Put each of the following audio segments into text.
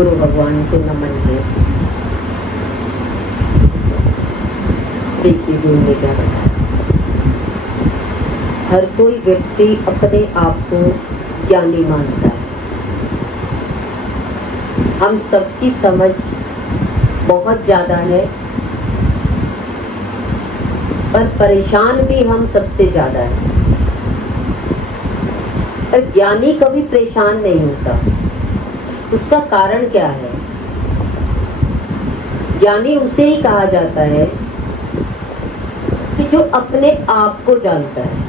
गुरु भगवान को नमन है। देखिए गुरु ने क्या बताया। हर कोई व्यक्ति अपने आप को ज्ञानी मानता है। हम सबकी समझ बहुत ज्यादा है, पर परेशान भी हम सबसे ज्यादा है। पर ज्ञानी कभी परेशान नहीं होता। उसका कारण क्या है? ज्ञानी उसे ही कहा जाता है कि जो अपने आप को जानता है।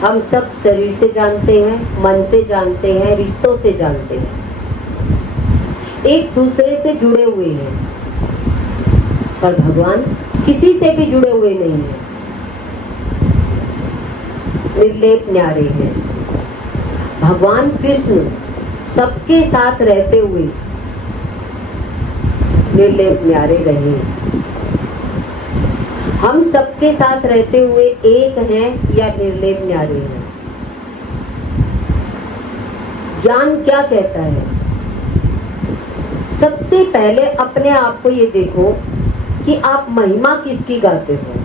हम सब शरीर से जानते हैं, मन से जानते हैं, रिश्तों से जानते हैं, एक दूसरे से जुड़े हुए हैं, पर भगवान किसी से भी जुड़े हुए नहीं है। निर्लेप न्यारे हैं। भगवान कृष्ण सबके साथ रहते हुए निर्लेप न्यारे रहे। हम सबके साथ रहते हुए एक हैं या निर्लेप न्यारे हैं। ज्ञान क्या कहता है? सबसे पहले अपने आप को ये देखो कि आप महिमा किसकी गाते हो।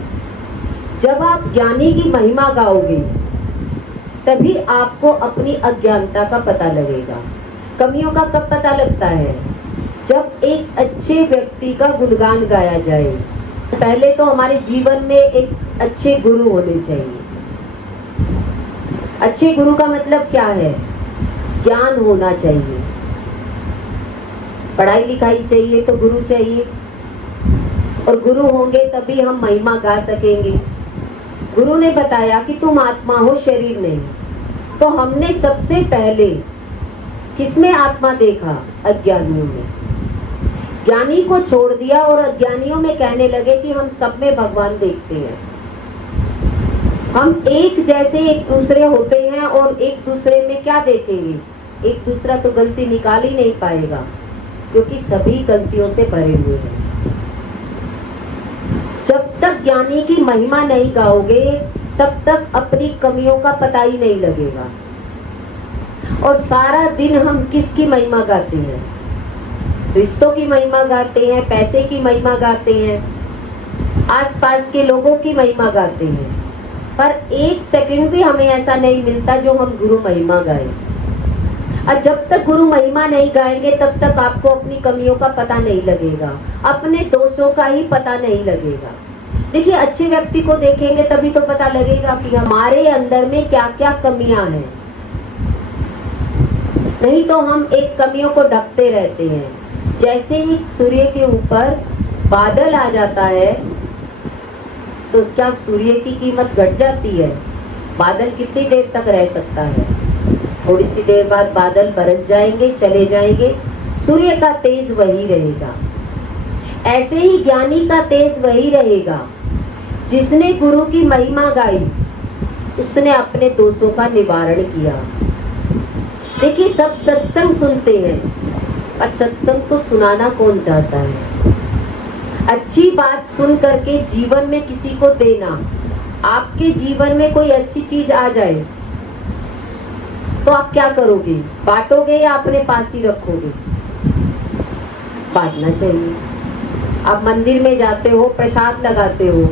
जब आप ज्ञानी की महिमा गाओगे तभी आपको अपनी अज्ञानता का पता लगेगा। कमियों का कब पता लगता है? जब एक अच्छे व्यक्ति का गुणगान गाया जाए। पहले तो हमारे जीवन में एक अच्छे गुरु होने चाहिए। अच्छे गुरु का मतलब क्या है? ज्ञान होना चाहिए, पढ़ाई लिखाई चाहिए तो गुरु चाहिए, और गुरु होंगे तभी हम महिमा गा सकेंगे। गुरु ने बताया कि तुम आत्मा हो, शरीर नहीं। तो हमने सबसे पहले किसमें आत्मा देखा? अज्ञानियों में। ज्ञानी को छोड़ दिया और अज्ञानियों में कहने लगे कि हम सब में भगवान देखते हैं। हम एक जैसे एक दूसरे होते हैं और एक दूसरे में क्या देखेंगे? एक दूसरा तो गलती निकाल ही नहीं पाएगा, क्योंकि सभी गलतियों से भरे हुए हैं। जब तक ज्ञानी की महिमा नहीं गाओगे तब तक अपनी कमियों का पता ही नहीं लगेगा। और सारा दिन हम किसकी महिमा गाते हैं? रिश्तों की महिमा गाते हैं, पैसे की महिमा गाते हैं, आसपास के लोगों की महिमा गाते हैं, पर एक सेकंड भी हमें ऐसा नहीं मिलता जो हम गुरु महिमा गाएं। और जब तक गुरु महिमा नहीं गाएंगे तब तक आपको अपनी कमियों का पता नहीं लगेगा, अपने दोषों का ही पता नहीं लगेगा। देखिए, अच्छे व्यक्ति को देखेंगे तभी तो पता लगेगा कि हमारे अंदर में क्या क्या कमियां हैं। नहीं तो हम एक कमियों को ढकते रहते हैं। जैसे ही सूर्य के ऊपर बादल आ जाता है तो क्या सूर्य की कीमत घट जाती है? बादल कितनी देर तक रह सकता है? थोड़ी सी देर बाद बादल बरस जाएंगे, चले जाएंगे, सूर्य का तेज वही रहेगा। ऐसे ही ज्ञानी का तेज वही रहेगा। जिसने गुरु की महिमा गाई उसने अपने दोषों का निवारण किया। देखिए, सब सत्संग सुनते हैं, और सत्संग को सुनाना कौन चाहता है? अच्छी बात सुन करके जीवन में किसी को देना। आपके जीवन में कोई अच्छी चीज आ जाए तो आप क्या करोगे? बांटोगे या अपने पास ही रखोगे? बांटना चाहिए। आप मंदिर में जाते हो, प्रसाद लगाते हो,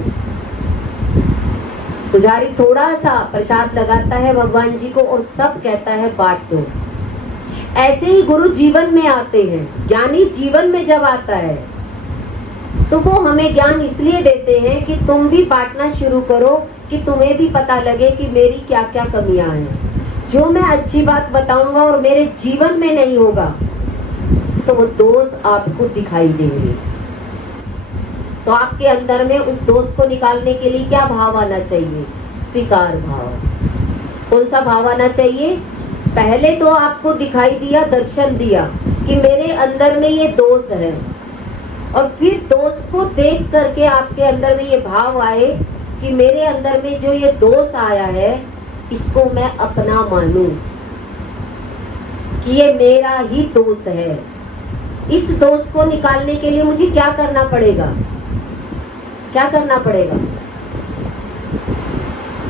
पुजारी थोड़ा सा प्रसाद लगाता है भगवान जी को और सब कहता है बांट दो। ऐसे ही गुरु जीवन में आते हैं। ज्ञानी जीवन में जब आता है तो वो हमें ज्ञान इसलिए देते हैं कि तुम भी बांटना शुरू करो, कि तुम्हें भी पता लगे कि मेरी क्या क्या कमियां हैं। जो मैं अच्छी बात बताऊंगा और मेरे जीवन में नहीं होगा तो वो दोष आपको दिखाई देंगे। तो आपके अंदर में उस दोष को निकालने के लिए क्या भाव आना चाहिए? स्वीकार भाव। कौन सा भाव आना चाहिए? पहले तो आपको दिखाई दिया, दर्शन दिया कि मेरे अंदर में ये दोष है, और फिर दोष को देख करके आपके अंदर में ये भाव आए कि मेरे अंदर में जो ये दोष आया है इसको मैं अपना मानूं, कि ये मेरा ही दोष है। इस दोष को निकालने के लिए मुझे क्या करना पड़ेगा? क्या करना पड़ेगा?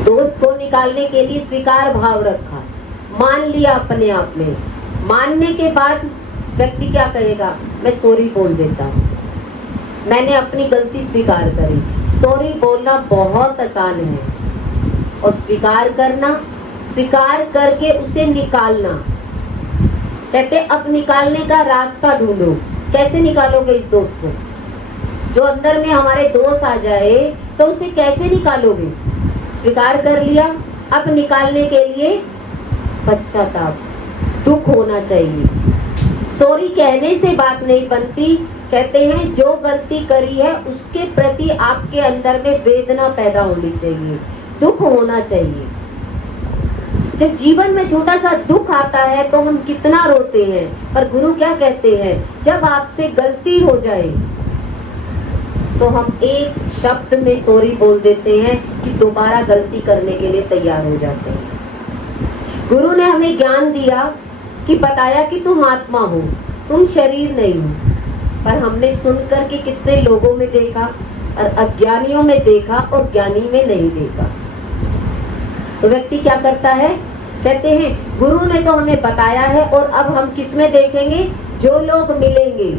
दोष को निकालने के लिए स्वीकार भाव रखा, मान लिया अपने आप में मानने के बाद व्यक्ति क्या कहेगा, मैं सॉरी बोल देता हूँ, मैंने अपनी गलती स्वीकार करी। सॉरी बोलना बहुत आसान है, और स्वीकार करना, स्वीकार करके उसे निकालना। कहते अब निकालने का रास्ता ढूंढो। कैसे निकालोगे इस दोष को? जो अंदर में हमारे दोष आ जाए तो उसे कैसे निकालोगे? स्वीकार कर लिया, अब निकालने के लिए पश्चाताप, दुख होना चाहिए। सॉरी कहने से बात नहीं बनती। कहते हैं जो गलती करी है उसके प्रति आपके अंदर में वेदना पैदा होनी चाहिए, दुख होना चाहिए। जब जीवन में छोटा सा दुख आता है तो हम कितना रोते हैं, पर गुरु क्या कहते हैं, जब आपसे गलती हो जाए तो हम एक शब्द में सॉरी बोल देते हैं कि दोबारा गलती करने के लिए तैयार हो जाते हैं। गुरु ने हमें ज्ञान दिया कि बताया कि तुम आत्मा हो, तुम शरीर नहीं हो, पर हमने सुनकर के कितने लोगों में देखा, और अज्ञानियों में देखा और ज्ञानी में नहीं देखा। तो व्यक्ति क्या करता है, कहते हैं गुरु ने तो हमें बताया है, और अब हम किस में देखेंगे, जो लोग मिलेंगे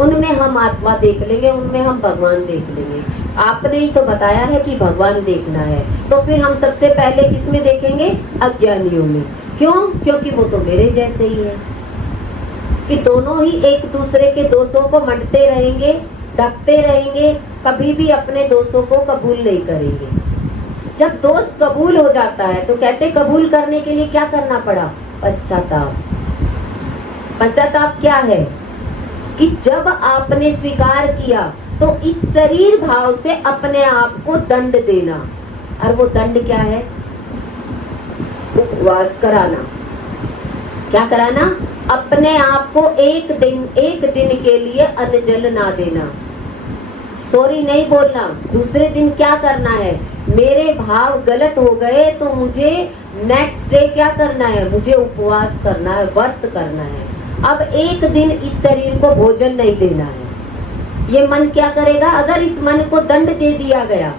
उनमें हम आत्मा देख लेंगे, उनमें हम भगवान देख लेंगे। आपने ही तो बताया है कि भगवान देखना है, तो फिर हम सबसे पहले किस में देखेंगे, अज्ञानियों में। क्यों? क्योंकि वो तो मेरे जैसे ही है, कि दोनों ही एक दूसरे के दोषों को मंडते रहेंगे, ढकते रहेंगे, कभी भी अपने दोषों को कबूल नहीं करेंगे। जब दोष कबूल हो जाता है तो कहते कबूल करने के लिए क्या करना पड़ा, पश्चाताप। पश्चाताप क्या है कि जब आपने स्वीकार किया तो इस शरीर भाव से अपने आप को दंड देना, और वो दंड क्या है, उपवास कराना। क्या कराना, अपने आप को एक दिन के लिए अन्न जल ना देना, सॉरी नहीं बोलना। दूसरे दिन क्या करना है, मेरे भाव गलत हो गए तो मुझे नेक्स्ट डे क्या करना है, मुझे उपवास करना है, व्रत करना है। अब एक दिन इस शरीर को भोजन नहीं देना है। ये मन क्या करेगा, अगर इस मन को दंड दे दिया गया,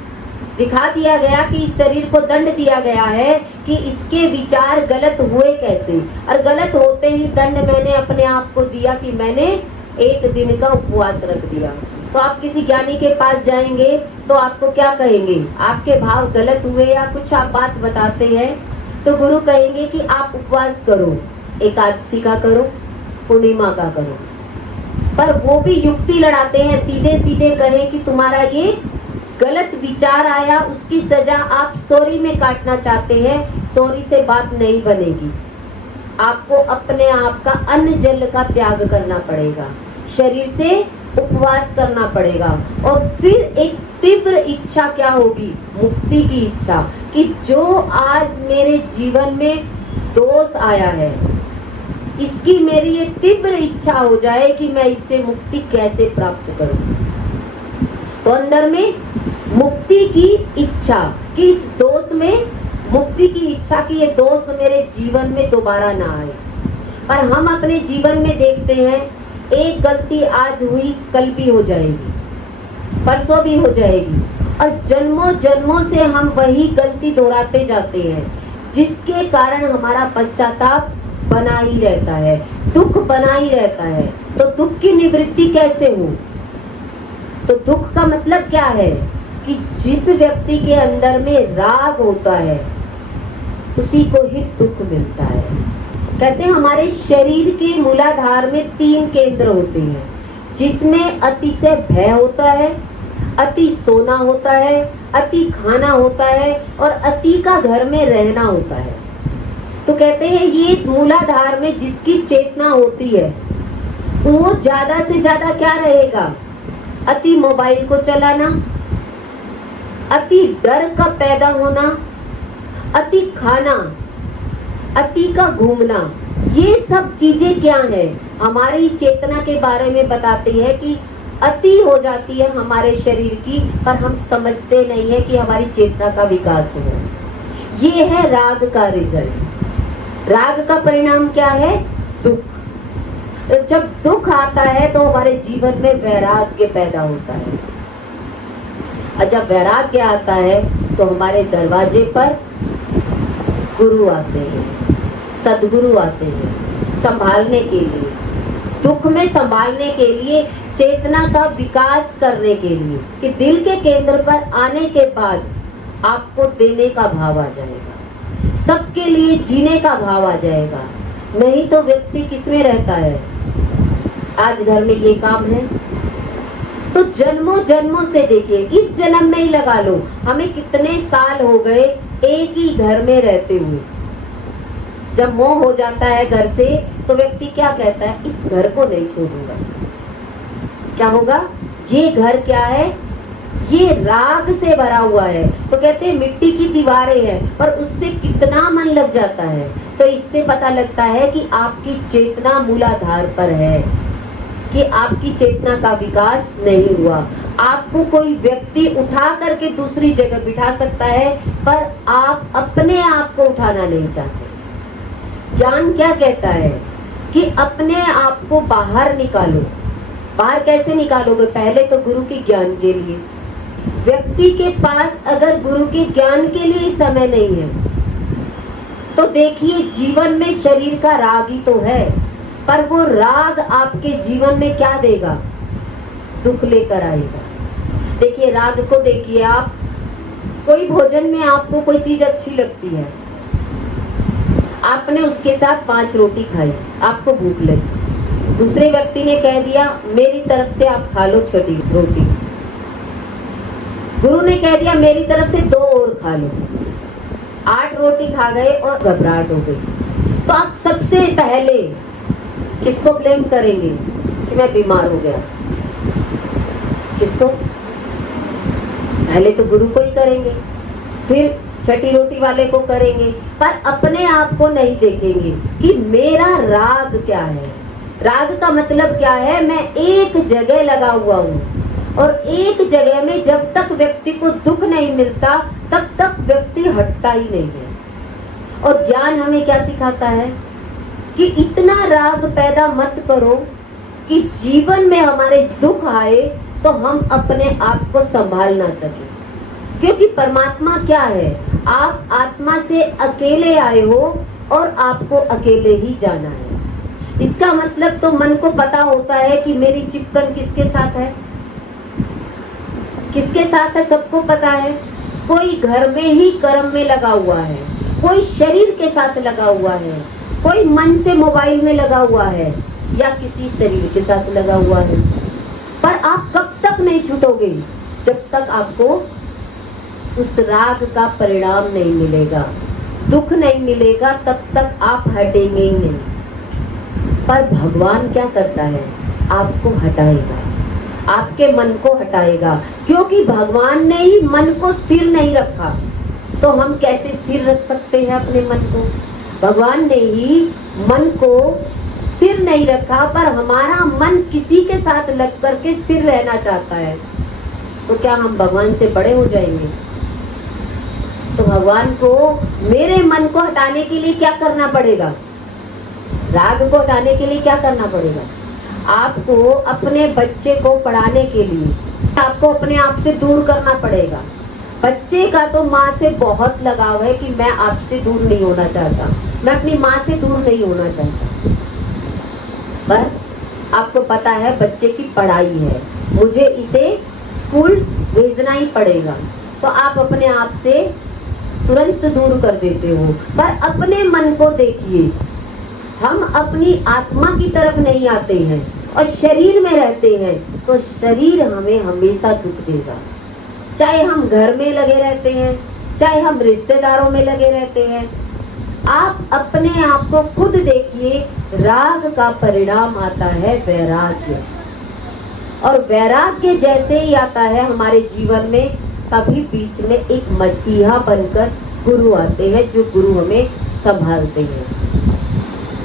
दिखा दिया गया कि इस शरीर को दंड दिया गया है कि इसके विचार गलत हुए कैसे, और गलत होते ही दंड मैंने अपने आप को दिया कि मैंने एक दिन का उपवास रख दिया। तो आप किसी ज्ञानी के पास जाएंगे तो आपको क्या कहेंगे, आपके भाव गलत हुए या कुछ आप बात बताते हैं तो गुरु कहेंगे कि आप उपवास करो, एकादशी का करो, पूर्णिमा का करो। पर वो भी युक्ति लड़ाते हैं, सीधे सीधे कहें कि तुम्हारा ये गलत विचार आया, उसकी सजा आप सॉरी में काटना चाहते हैं, सॉरी से बात नहीं बनेगी। आपको अपने आप का अन्न जल का त्याग करना पड़ेगा, शरीर से उपवास करना पड़ेगा, और फिर एक तीव्र इच्छा क्या होगी, मुक्ति की इच्छा, कि जो आज मेरे जीवन में दोष आया है इसकी मेरी ये तीव्र इच्छा हो जाए कि मैं इससे मुक्ति कैसे प्राप्त करूं। तो अंदर में मुक्ति की इच्छा, कि इस दोष में मुक्ति की इच्छा, कि ये दोष मेरे जीवन में दोबारा ना आए। पर हम अपने जीवन में देखते हैं, एक गलती आज हुई कल भी हो जाएगी, परसों भी हो जाएगी, और जन्मों जन्मों से हम वही गलती दोहराते जाते हैं, जिसके कारण हमारा पश्चाताप बना ही रहता है, दुख बना ही रहता है। तो दुख की निवृत्ति कैसे हो? तो दुख का मतलब क्या है कि जिस व्यक्ति के अंदर में राग होता है उसी को ही दुख मिलता है। कहते हैं हमारे शरीर के मूलाधार में 3 केंद्र होते हैं, जिसमें अतिशय भय होता है, अति सोना होता है, अति खाना होता है, और अति का घर में रहना होता है। तो कहते हैं ये मूलाधार में जिसकी चेतना होती है वो ज्यादा से ज्यादा क्या रहेगा, अति मोबाइल को चलाना, अति डर का पैदा होना, अति खाना, अति का घूमना, ये सब चीजें क्या है, हमारी चेतना के बारे में बताती है कि अति हो जाती है हमारे शरीर की, पर हम समझते नहीं है कि हमारी चेतना का विकास हो। ये है राग का रिजल्ट। राग का परिणाम क्या है, दुख। जब दुख आता है तो हमारे जीवन में वैराग्य पैदा होता है, और जब वैराग्य आता है तो हमारे दरवाजे पर गुरु आते हैं, सदगुरु आते हैं, संभालने के लिए, दुख में संभालने के लिए, चेतना का विकास करने के लिए, कि दिल के केंद्र पर आने के बाद आपको देने का भाव आ जाएगा, सबके लिए जीने का भाव आ जाएगा। नहीं तो व्यक्ति किसमें रहता है, आज घर में ये काम है तो जन्मों जन्मों से देखिए, इस जन्म में ही लगा लो, हमें कितने साल हो गए एक ही घर में रहते हुए। जब मोह हो जाता है घर से तो व्यक्ति क्या कहता है, इस घर को नहीं छोड़ूंगा। क्या होगा, ये घर क्या है, ये राग से भरा हुआ है। तो कहते हैं मिट्टी की दीवारें हैं, पर उससे कितना मन लग जाता है। तो इससे पता लगता है कि आपकी चेतना मूलाधार पर है, कि आपकी चेतना का विकास नहीं हुआ। आपको कोई व्यक्ति उठा करके दूसरी जगह बिठा सकता है, पर आप अपने आप को उठाना नहीं चाहते। ज्ञान क्या कहता है कि अपने आप को बाहर निकालो। बाहर कैसे निकालोगे, पहले तो गुरु के ज्ञान के लिए। व्यक्ति के पास अगर गुरु के ज्ञान के लिए समय नहीं है तो देखिए, जीवन में शरीर का राग ही तो है, पर वो राग आपके जीवन में क्या देगा, दुख लेकर आएगा। देखिए राग को देखिए, आप कोई भोजन में आपको कोई चीज अच्छी लगती है, आपने उसके साथ 5 रोटी खाई, आपको भूख लगी, दूसरे व्यक्ति ने कह दिया मेरी तरफ से आप खा लो 6 रोटी, गुरु ने कह दिया मेरी तरफ से 2 और खा लो, 8 रोटी खा गए और घबराहट हो गई। तो आप सबसे पहले किसको ब्लेम करेंगे कि मैं बीमार हो गया? किसको? पहले तो गुरु को ही करेंगे, फिर 6 रोटी वाले को करेंगे, पर अपने आप को नहीं देखेंगे कि मेरा राग क्या है। राग का मतलब क्या है, मैं एक जगह लगा हुआ हूँ, और एक जगह में जब तक व्यक्ति को दुख नहीं मिलता तब तक व्यक्ति हटता ही नहीं है। और ज्ञान हमें क्या सिखाता है कि इतना राग पैदा मत करो कि जीवन में हमारे दुख आए तो हम अपने आप को संभाल ना सके। क्योंकि परमात्मा क्या है, आप आत्मा से अकेले आए हो और आपको अकेले ही जाना है। इसका मतलब तो मन को पता होता है कि मेरी चिपकन किसके साथ है, किसके साथ है, सबको पता है। कोई घर में ही कर्म में लगा हुआ है, कोई शरीर के साथ लगा हुआ है, कोई मन से मोबाइल में लगा हुआ है, या किसी शरीर के साथ लगा हुआ है। पर आप कब तक नहीं छूटोगे, जब तक आपको उस राग का परिणाम नहीं मिलेगा, दुख नहीं मिलेगा, तब तक आप हटेंगे ही नहीं। पर भगवान क्या करता है, आपको हटाएगा, आपके मन को हटाएगा। क्योंकि भगवान ने ही मन को स्थिर नहीं रखा, तो हम कैसे स्थिर रख सकते हैं अपने मन को? भगवान ने ही मन को स्थिर नहीं रखा, पर हमारा मन किसी के साथ लग करके स्थिर रहना चाहता है। तो क्या हम भगवान से बड़े हो जाएंगे? तो भगवान को मेरे मन को हटाने के लिए क्या करना पड़ेगा, राग को हटाने के लिए क्या करना पड़ेगा? आपको अपने बच्चे को पढ़ाने के लिए आपको अपने आप से दूर करना पड़ेगा। बच्चे का तो माँ से बहुत लगाव है कि मैं आपसे दूर नहीं होना चाहता, मैं अपनी माँ से दूर नहीं होना चाहता। पर आपको पता है बच्चे की पढ़ाई है, मुझे इसे स्कूल भेजना ही पड़ेगा, तो आप अपने आप से तुरंत दूर कर देते हो। पर अपने मन को देखिए, हम अपनी आत्मा की तरफ नहीं आते हैं और शरीर में रहते हैं, तो शरीर हमें हमेशा दुख देगा। चाहे हम घर में लगे रहते हैं, चाहे हम रिश्तेदारों में लगे रहते हैं। आप अपने आप को खुद देखिए, राग का परिणाम आता है वैराग्य, और वैराग्य जैसे ही आता है हमारे जीवन में, तभी बीच में एक मसीहा बनकर गुरु आते हैं, जो गुरु हमें संभालते हैं।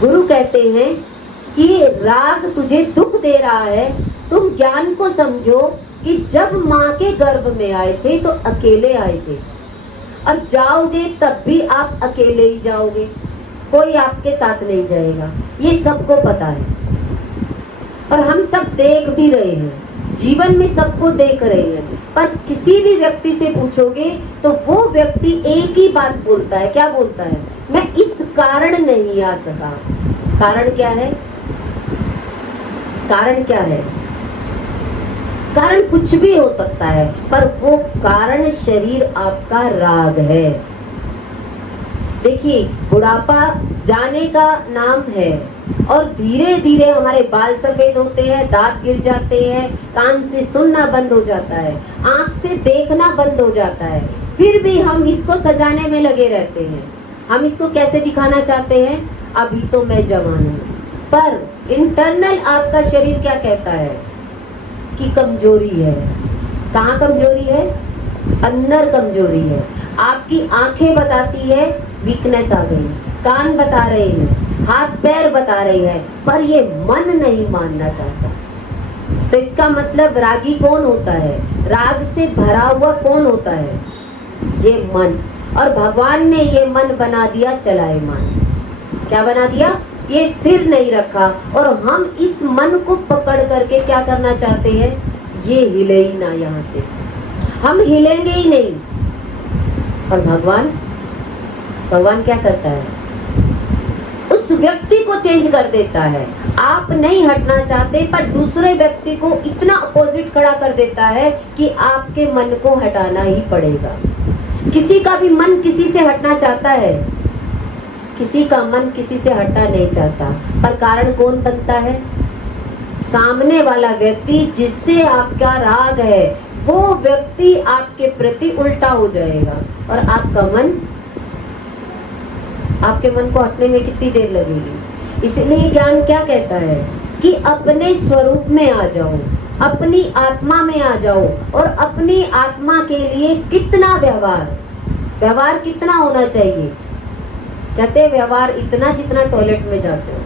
गुरु कहते हैं कि राग तुझे दुख दे रहा है, तुम ज्ञान को समझो कि जब माँ के गर्भ में आए थे तो अकेले आए थे, और जाओगे तब भी आप अकेले ही जाओगे, कोई आपके साथ नहीं जाएगा। ये सबको पता है, और हम सब देख भी रहे हैं, जीवन में सबको देख रहे हैं। पर किसी भी व्यक्ति से पूछोगे तो वो व्यक्ति एक ही बात बोलता है, क्या बोलता है? मैं इस कारण नहीं आ सका, कारण क्या है? कारण क्या है? कारण कुछ भी हो सकता है, पर वो कारण शरीर आपका राग है। देखिए, बुढ़ापा जाने का नाम है और धीरे धीरे हमारे बाल सफेद होते हैं, दांत गिर जाते हैं, कान से सुनना बंद हो जाता है, आंख से देखना बंद हो जाता है, फिर भी हम इसको सजाने में लगे रहते हैं। हम इसको कैसे दिखाना चाहते हैं? अभी तो मैं जवान हूँ, पर इंटरनल आपका शरीर क्या कहता है कि कमजोरी है। कहाँ कमजोरी है? अंदर कमजोरी है। आपकी आंखें बताती है वीकनेस आ गई, कान बता रहे हैं, हाथ पैर बता रहे हैं, पर ये मन नहीं मानना चाहता। तो इसका मतलब रागी कौन होता है? राग से भरा हुआ कौन होता है? ये मन। और भगवान ने ये मन बना दिया चलायमान। क्या बना दिया? ये स्थिर नहीं रखा। और हम इस मन को पकड़ करके क्या करना चाहते हैं? ये हिले ही ना, यहाँ से हम हिलेंगे ही नहीं। और भगवान क्या करता है? उस व्यक्ति को चेंज कर देता है। आप नहीं हटना चाहते, पर दूसरे व्यक्ति को इतना अपोजिट खड़ा कर देता है कि आपके मन को हटाना ही पड़ेगा। किसी का भी मन किसी से हटना चाहता है? किसी का मन किसी से हटना नहीं चाहता, पर कारण कौन बनता है? सामने वाला व्यक्ति जिससे आपका राग है, वो व्यक्ति आपके प्रति उल्टा हो जाएगा और आपके मन को हटने में कितनी देर लगेगी। इसलिए ज्ञान क्या कहता है कि अपने स्वरूप में आ जाओ, अपनी आत्मा में आ जाओ। और अपनी आत्मा के लिए कितना व्यवहार कितना होना चाहिए? कहते हैं व्यवहार इतना जितना टॉयलेट में जाते हो।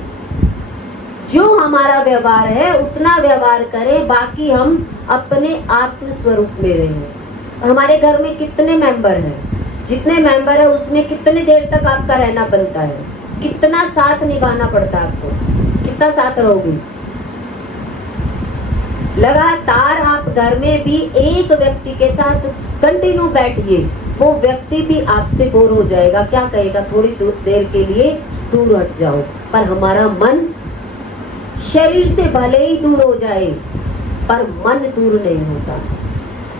जो हमारा व्यवहार है उतना व्यवहार करें, बाकी हम अपने आत्म स्वरूप में रहें। हमारे घर में कितने मेंबर हैं? जितने मेंबर है उसमें कितने देर तक आपका रहना बनता है? कितना साथ निभाना पड़ता है आपको? कितना साथ रहोगे? लगातार आप घर में भी एक व्यक्ति के साथ कंटिन्यू बैठिए, वो व्यक्ति भी आपसे बोर हो जाएगा। क्या कहेगा? थोड़ी देर के लिए दूर हट जाओ। पर हमारा मन शरीर से भले ही दूर हो जाए, पर मन दूर नहीं होता।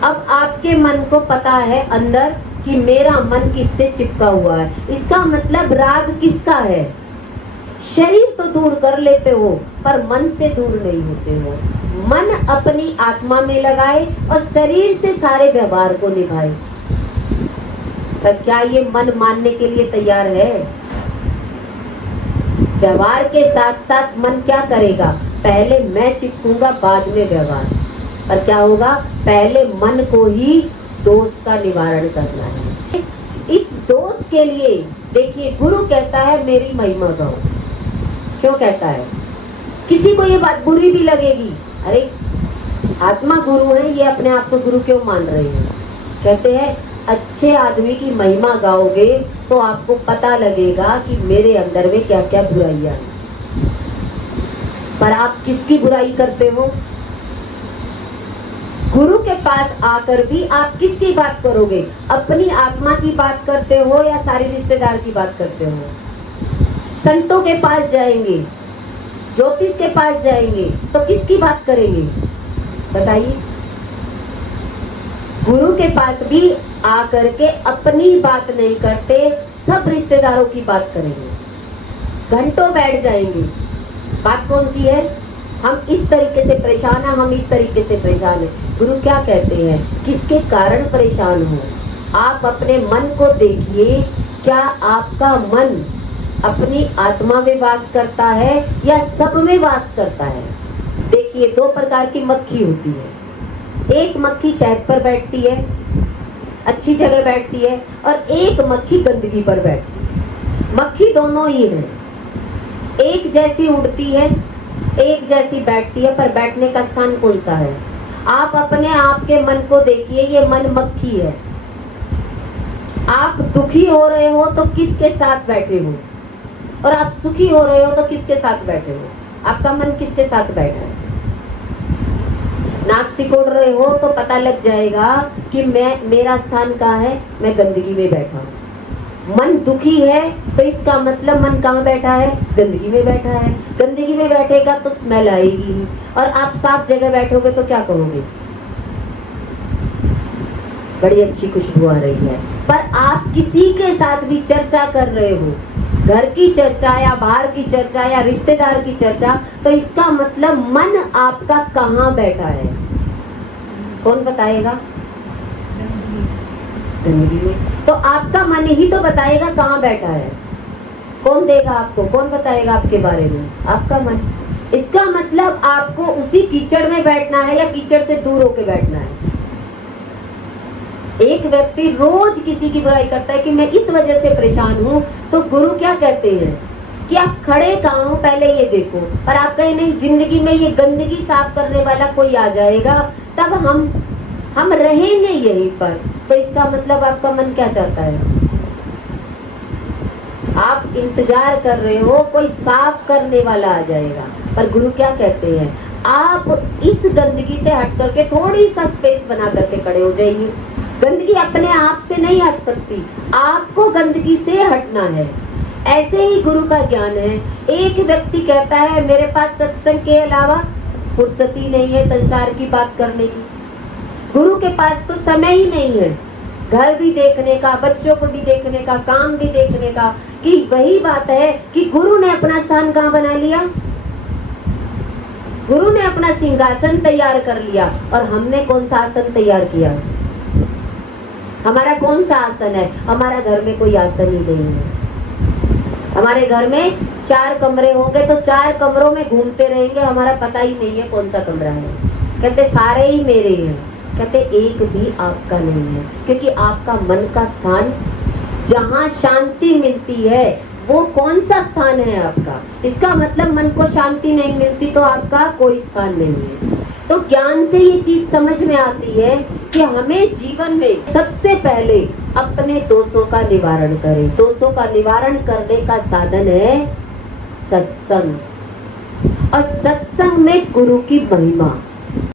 अब आपके मन को पता है अंदर कि मेरा मन किससे चिपका हुआ है। इसका मतलब राग किसका है? शरीर तो दूर कर लेते हो, पर मन से दूर नहीं होते हो। मन अपनी आत्मा में लगाए और शरीर से सारे व्यवहार को निभाए। पर क्या ये मन मानने के लिए तैयार है? व्यवहार के साथ साथ मन क्या करेगा? पहले मैं चिपकूंगा, बाद में व्यवहार। और क्या होगा? पहले मन को ही दोष का निवारण करना है। इस दोष के लिए देखिए, गुरु कहता है मेरी महिमा गाओ। क्यों कहता है? किसी को ये बात बुरी भी लगेगी, अरे आत्मा गुरु है, ये अपने आप को गुरु क्यों मान रहे हैं? कहते हैं अच्छे आदमी की महिमा गाओगे तो आपको पता लगेगा कि मेरे अंदर में क्या क्या बुराइयां हैं। पर आप किसकी बुराई करते हो? गुरु के पास आकर भी आप किसकी बात करोगे? अपनी आत्मा की बात करते हो या सारे रिश्तेदार की बात करते हो? संतों के पास जाएंगे, ज्योतिष के पास जाएंगे तो किसकी बात करेंगे? बताइए। गुरु के पास भी आकर के अपनी बात नहीं करते, सब रिश्तेदारों की बात करेंगे, घंटों बैठ जाएंगे। बात कौन सी है? हम इस तरीके से परेशान हैं, हम इस तरीके से परेशान हैं। गुरु क्या कहते हैं? किसके कारण परेशान हो? आप अपने मन को देखिए, क्या आपका मन अपनी आत्मा में वास करता है या सब में वास करता है? देखिए, दो प्रकार की मक्खी होती है। एक मक्खी शहद पर बैठती है, अच्छी जगह बैठती है, और एक मक्खी गंदगी पर बैठती है। मक्खी दोनों ही है, एक जैसी उड़ती है, एक जैसी बैठती है, पर बैठने का स्थान कौन सा है? आप अपने आप के मन को देखिए, ये मन मक्खी है। आप दुखी हो रहे हो तो किसके साथ बैठे हो, और आप सुखी हो रहे हो तो किसके साथ बैठे हो? आपका मन किसके साथ बैठा है? नाक सिकोड़ रहे हो तो पता लग जाएगा कि मेरा स्थान कहाँ है, मैं गंदगी में बैठा हूँ। मन दुखी है तो इसका मतलब मन कहाँ बैठा है? गंदगी में बैठा है। गंदगी में बैठेगा तो स्मेल आएगी ही। और आप साफ जगह बैठोगे तो क्या कहोगे? बड़ी अच्छी खुशबू आ रही है। पर आप किसी के साथ भी चर्चा कर रहे हो, घर की चर्चा या बाहर की चर्चा या रिश्तेदार की चर्चा, तो इसका मतलब मन आपका कहाँ बैठा है? कौन बताएगा? गंदगी में। तो आपका मन ही तो बताएगा कहाँ बैठा है। कौन देगा आपको? कौन बताएगा आपके बारे में? आपका मन। इसका मतलब आपको उसी कीचड़ में बैठना है या कीचड़ से दूर होके बैठना है। एक व्यक्ति रोज किसी की बुराई करता है कि मैं इस वजह से परेशान हूँ, तो गुरु क्या कहते हैं कि आप खड़े कहाँ हो पहले ये देखो। और आप कहें नहीं, जिंदगी में ये गंदगी साफ करने वाला कोई आ जाएगा तब हम रहेंगे यहीं पर। तो इसका मतलब आपका मन क्या चाहता है? आप इंतजार कर रहे हो कोई साफ करने वाला आ जाएगा। पर गुरु क्या कहते हैं? आप इस गंदगी से हट करके थोड़ी सा स्पेस बना करके खड़े हो जाइए। गंदगी अपने आप से नहीं हट सकती, आपको गंदगी से हटना है। ऐसे ही गुरु का ज्ञान है। एक व्यक्ति कहता है मेरे पास सत्संग के अलावा फुर्सत ही नहीं है संसार की बात करने की। गुरु के पास तो समय ही नहीं है, घर भी देखने का, बच्चों को भी देखने का, काम भी देखने का। कि वही बात है कि गुरु ने अपना स्थान कहाँ बना लिया? गुरु ने अपना सिंहासन तैयार कर लिया। और हमने कौन सा आसन तैयार किया? हमारा कौन सा आसन है? हमारा घर में कोई आसन ही नहीं है। हमारे घर में 4 कमरे होंगे तो 4 कमरों में घूमते रहेंगे, हमारा पता ही नहीं है कौन सा कमरा है। कहते सारे ही मेरे हैं। कहते एक भी आपका नहीं है, क्योंकि आपका मन का स्थान जहाँ शांति मिलती है वो कौन सा स्थान है आपका? इसका मतलब मन को शांति नहीं मिलती तो आपका कोई स्थान नहीं है। तो ज्ञान से ये चीज समझ में आती है कि हमें जीवन में सबसे पहले अपने दोषों का निवारण करें। दोषों का निवारण करने का साधन है सत्संग। और सत्संग में गुरु की महिमा।